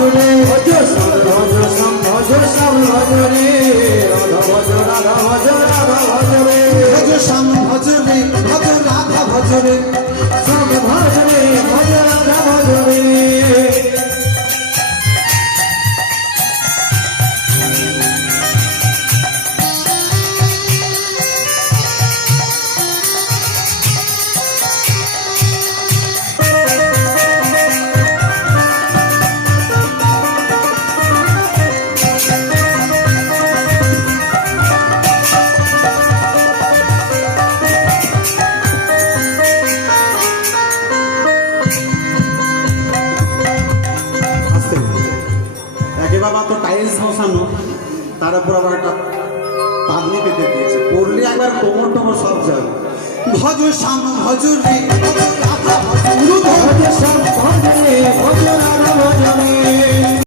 ভজরে ভজ শ্যাম ভজ শ্যাম ভজ শ্যাম ভজরে রাধা ভজ রাধা ভজ রাধা ভজরে ভজ শ্যাম ভজরে ভজ রাধা ভজরে শ্যাম ভজরে ভজ রাধা ভজরে বাবা তো টাইলস বসানো, তার উপর আবার একটা পাগনি পেতে দিয়েছে, পড়লে একবার কোমর টোমর সব যাবে। ভজ শ্যাম ভজ রে ভজ রাধা ভজ গুরু ভজ শ্যাম ভজ রে ভজ রাধা ভজ রে